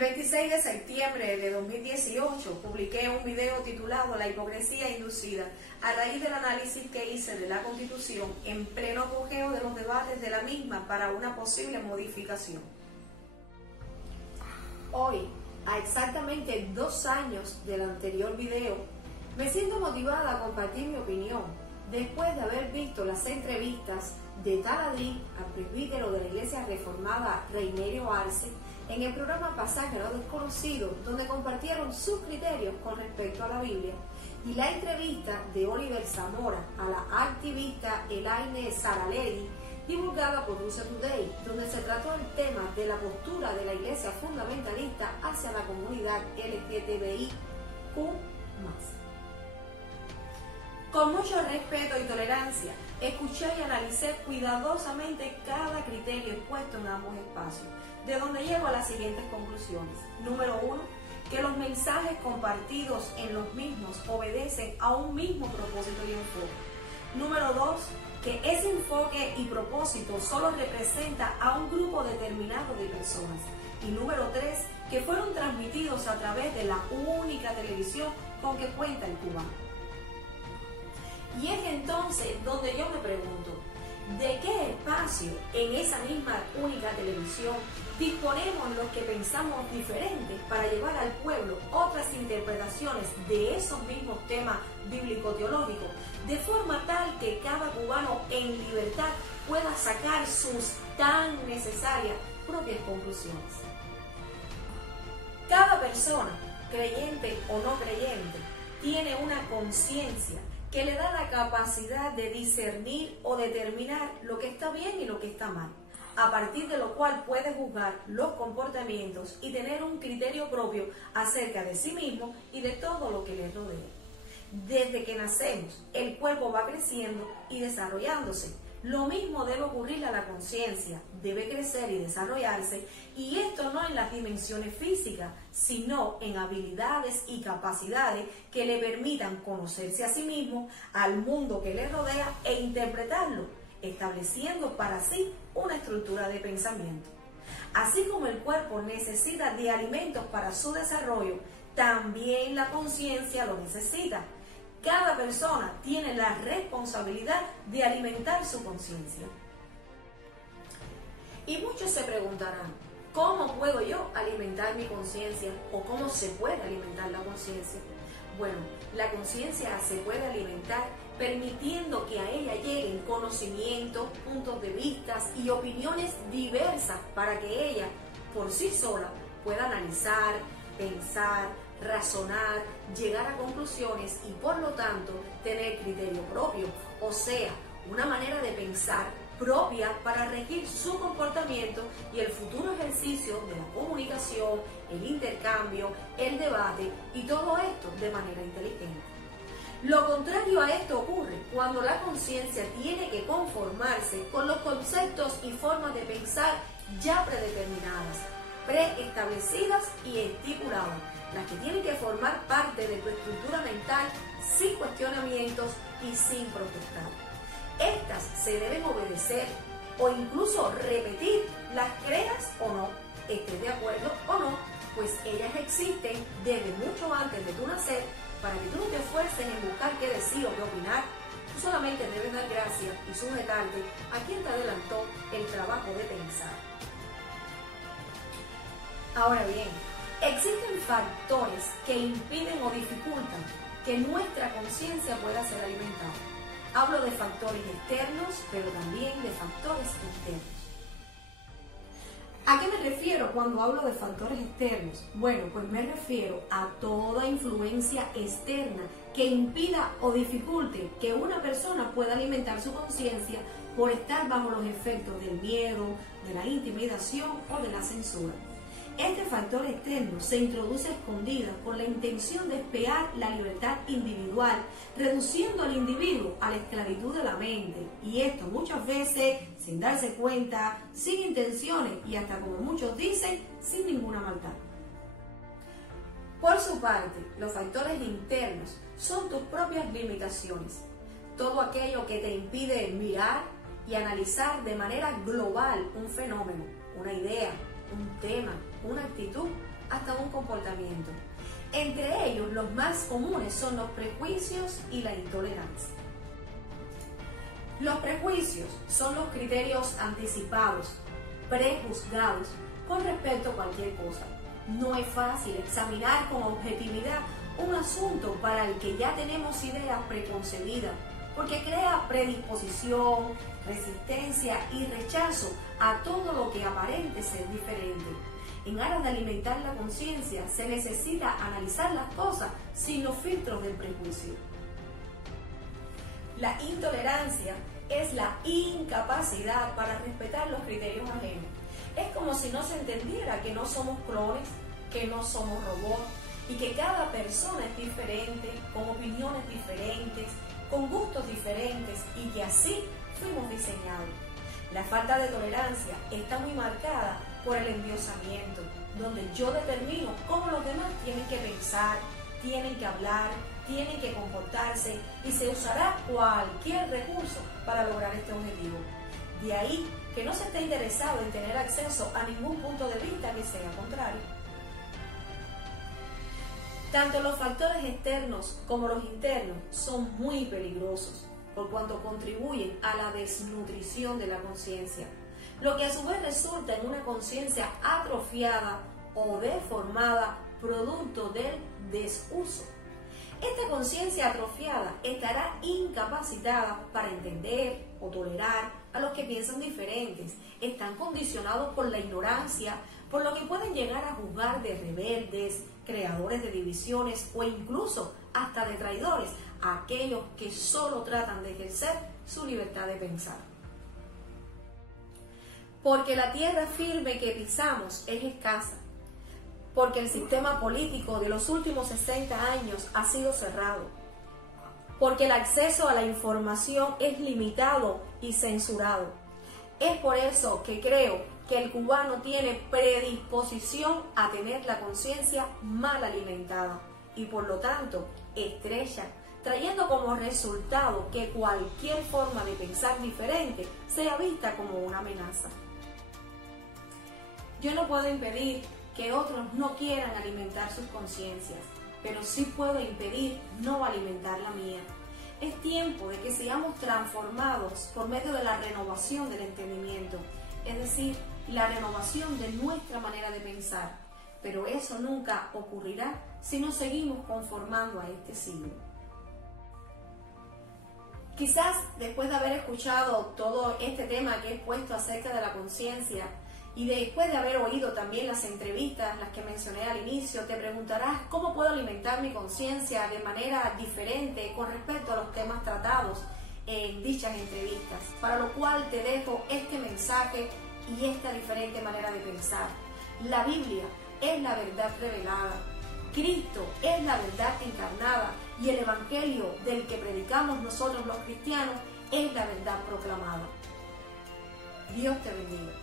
El 26 de septiembre de 2018 publiqué un video titulado La hipocresía inducida a raíz del análisis que hice de la Constitución en pleno apogeo de los debates de la misma para una posible modificación. Hoy, a exactamente 2 años del anterior video, me siento motivada a compartir mi opinión después de haber visto las entrevistas de Taladí al presbítero de la Iglesia Reformada Reinerio Arce en el programa Pasaje a lo Desconocido, donde compartieron sus criterios con respecto a la Biblia, y la entrevista de Oliver Zamora a la activista Elaine Saralegui, divulgada por Russia Today, donde se trató el tema de la postura de la Iglesia fundamentalista hacia la comunidad LGTBIQ+. Con mucho respeto y tolerancia, escuché y analicé cuidadosamente cada criterio expuesto en ambos espacios, de donde llego a las siguientes conclusiones. Número 1, que los mensajes compartidos en los mismos obedecen a un mismo propósito y enfoque. Número 2, que ese enfoque y propósito solo representa a un grupo determinado de personas. Y número 3, que fueron transmitidos a través de la única televisión con que cuenta el cubano. Y es entonces donde yo me pregunto, ¿de qué espacio en esa misma única televisión disponemos los que pensamos diferentes para llevar al pueblo otras interpretaciones de esos mismos temas bíblico-teológicos, de forma tal que cada cubano en libertad pueda sacar sus tan necesarias propias conclusiones? Cada persona, creyente o no creyente, tiene una conciencia que le da la capacidad de discernir o determinar lo que está bien y lo que está mal, a partir de lo cual puede juzgar los comportamientos y tener un criterio propio acerca de sí mismo y de todo lo que le rodea. Desde que nacemos, el cuerpo va creciendo y desarrollándose. Lo mismo debe ocurrirle a la conciencia, debe crecer y desarrollarse, y esto no en las dimensiones físicas, sino en habilidades y capacidades que le permitan conocerse a sí mismo, al mundo que le rodea e interpretarlo, estableciendo para sí una estructura de pensamiento. Así como el cuerpo necesita de alimentos para su desarrollo, también la conciencia lo necesita. Cada persona tiene la responsabilidad de alimentar su conciencia. Y muchos se preguntarán, ¿cómo puedo yo alimentar mi conciencia? ¿O cómo se puede alimentar la conciencia? Bueno, la conciencia se puede alimentar permitiendo que a ella lleguen conocimientos, puntos de vista y opiniones diversas para que ella, por sí sola, pueda analizar, pensar, razonar, llegar a conclusiones y por lo tanto tener criterio propio, o sea, una manera de pensar propia para regir su comportamiento y el futuro ejercicio de la comunicación, el intercambio, el debate y todo esto de manera inteligente. Lo contrario a esto ocurre cuando la conciencia tiene que conformarse con los conceptos y formas de pensar ya predeterminadas, preestablecidas y estipuladas, las que tienen que formar parte de tu estructura mental sin cuestionamientos y sin protestar. Estas se deben obedecer o incluso repetir, las creas o no, estés de acuerdo o no, pues ellas existen desde mucho antes de tu nacer para que tú no te esfuerces en buscar qué decir o qué opinar. Tú solamente debes dar gracias y sujetarte a quien te adelantó el trabajo de pensar. Ahora bien, existen factores que impiden o dificultan que nuestra conciencia pueda ser alimentada. Hablo de factores externos, pero también de factores internos. ¿A qué me refiero cuando hablo de factores externos? Bueno, pues me refiero a toda influencia externa que impida o dificulte que una persona pueda alimentar su conciencia por estar bajo los efectos del miedo, de la intimidación o de la censura. Este factor externo se introduce a escondidas con la intención de espear la libertad individual, reduciendo al individuo a la esclavitud de la mente, y esto muchas veces sin darse cuenta, sin intenciones y hasta, como muchos dicen, sin ninguna maldad. Por su parte, los factores internos son tus propias limitaciones, todo aquello que te impide mirar y analizar de manera global un fenómeno, una idea, un tema, una actitud hasta un comportamiento. Entre ellos, los más comunes son los prejuicios y la intolerancia. Los prejuicios son los criterios anticipados, prejuzgados con respecto a cualquier cosa. No es fácil examinar con objetividad un asunto para el que ya tenemos ideas preconcebidas, porque crea predisposición, resistencia y rechazo a todo lo que aparente ser diferente. En aras de alimentar la conciencia, se necesita analizar las cosas sin los filtros del prejuicio. La intolerancia es la incapacidad para respetar los criterios ajenos. Es como si no se entendiera que no somos clones, que no somos robots y que cada persona es diferente, con opiniones diferentes, con gustos diferentes y que así fuimos diseñados. La falta de tolerancia está muy marcada por el endiosamiento, donde yo determino cómo los demás tienen que pensar, tienen que hablar, tienen que comportarse y se usará cualquier recurso para lograr este objetivo. De ahí que no se esté interesado en tener acceso a ningún punto de vista que sea contrario. Tanto los factores externos como los internos son muy peligrosos, por cuanto contribuyen a la desnutrición de la conciencia, lo que a su vez resulta en una conciencia atrofiada o deformada producto del desuso. Esta conciencia atrofiada estará incapacitada para entender o tolerar a los que piensan diferentes. Están condicionados por la ignorancia, por lo que pueden llegar a juzgar de rebeldes, creadores de divisiones o incluso hasta de traidores a aquellos que solo tratan de ejercer su libertad de pensar. Porque la tierra firme que pisamos es escasa, porque el sistema político de los últimos 60 años ha sido cerrado, porque el acceso a la información es limitado y censurado. Es por eso que creo que el cubano tiene predisposición a tener la conciencia mal alimentada y por lo tanto estrecha, trayendo como resultado que cualquier forma de pensar diferente sea vista como una amenaza. Yo no puedo impedir que otros no quieran alimentar sus conciencias, pero sí puedo impedir no alimentar la mía. Es tiempo de que seamos transformados por medio de la renovación del entendimiento, es decir, la renovación de nuestra manera de pensar, pero eso nunca ocurrirá si nos seguimos conformando a este siglo. Quizás después de haber escuchado todo este tema que he expuesto acerca de la conciencia y después de haber oído también las entrevistas, las que mencioné al inicio, te preguntarás cómo puedo alimentar mi conciencia de manera diferente con respecto a los temas tratados en dichas entrevistas, para lo cual te dejo este mensaje y esta diferente manera de pensar. La Biblia es la verdad revelada, Cristo es la verdad encarnada y el Evangelio del que predicamos nosotros los cristianos es la verdad proclamada. Dios te bendiga.